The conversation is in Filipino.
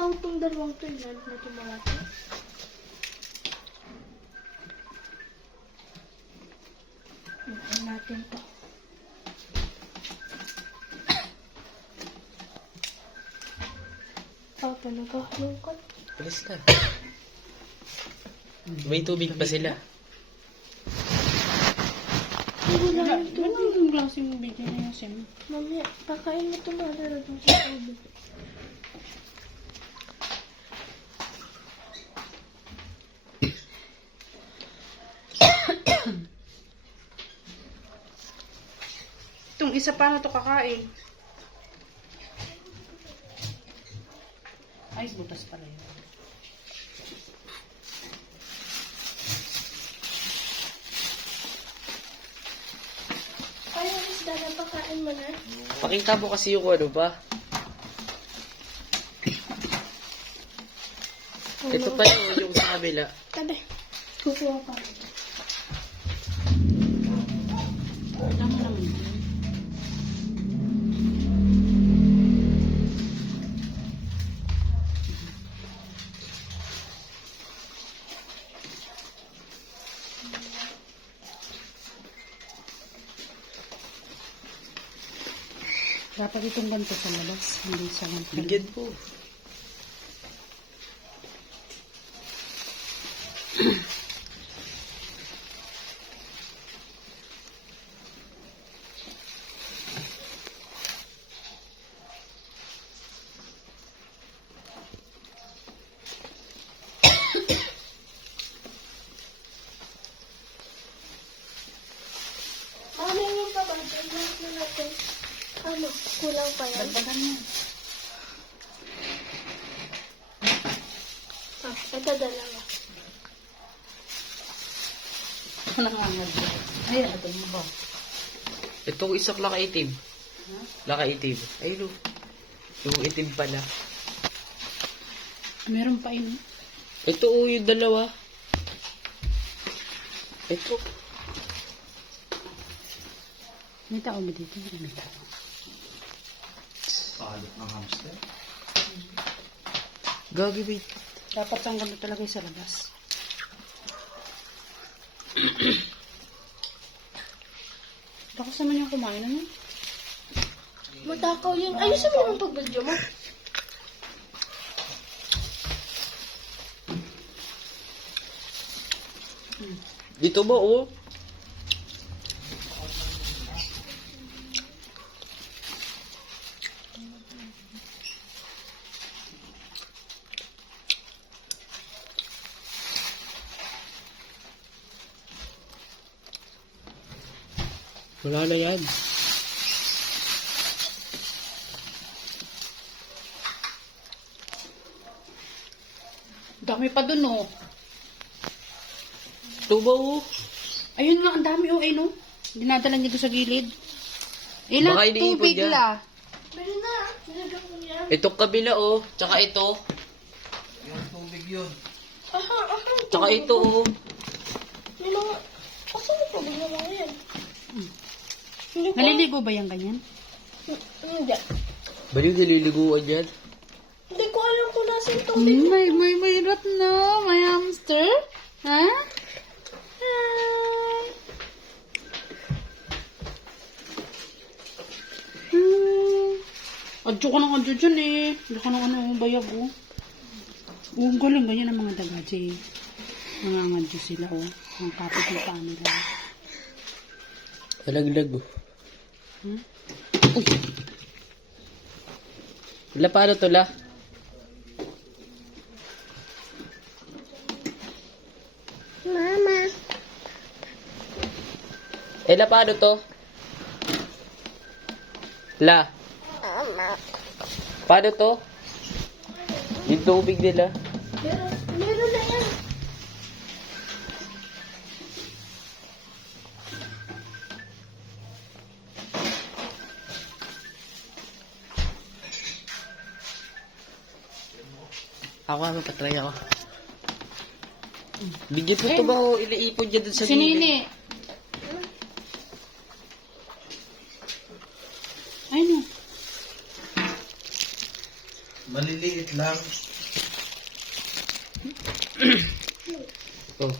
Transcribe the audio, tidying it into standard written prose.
mahaw tong dalawang to, lalo na itong mga to. Ito natin to. Papa, nagkakalungkot. Alis ka. May tubig pa sila. Wala yung tubig. Anong klaseng bigyan niya Sim? Mamaya, pakain mo ito mga dun sa tubig. Itong isa pa na to kakain. Ay, butas pala yun. Ay, ang isda na pakain mo na. Pakita mo kasi yung ano ba? Ito pa yung sa kabila. Tabi, kukuha pa. Tama naman yun. Dapat itong ganito sa labas, hindi sa ganito. Bigyan po. Ano yung pabagay na natin? Ano, kulang pa yan? Dagdagan mo. Ah, ito dalawa. Ano nga nga dyan? Ay, ito mo ba? Itong isang laka-itim. Laka-itim. Ayun o. Yung itim pala. Meron pa yun. Ito o yung dalawa. Ito. May tao ba dito? May tao. Pakalot ng hamster. Gagi, wait. Dapat ang ganito talaga sa labas. Tapos naman yung kumain, ano? Matakaw yun. Ayusin mo naman pag-video mo. Dito ba o? Wala na yan. Dami pa dun, oh. Ito ba o? Ayun nga, ang dami, oh, ay, no? Dinadala niya doon sa gilid. Ilang Baka iniipon tubig niya. la. Meron na. Nilagyan ko niya. Itong kabila o. Tsaka ito. Yung tubig yun. Aha, aha. Tsaka ito o. May mga... Asa na tubig na mga yan? Hindi ko... Naliligo ba yung ganyan? Hindi. Baliw nililiguan yan. Hindi ko alam kung nasa yung tubig. May rat na. May hamster. Ha? Hi. Adyo ka ng adyo dyan eh. Adyo ka ng ano, bayag oh. Oh, galing ganyan ang mga daga, Jay. Nangangadyo sila oh. Ang kapit ng paa nila. Nalaglag o. Hmm? Uy! Wala paano to la? Mama. La paano to? La. Paano to? Yung tubig nila. Meron na yan. Ako nga, magpatry ako. Bigyan mo ito ba o iliipon dyan dun sa gilid? Sinini. Ay no. Maliliit Maliliit lang. Oh,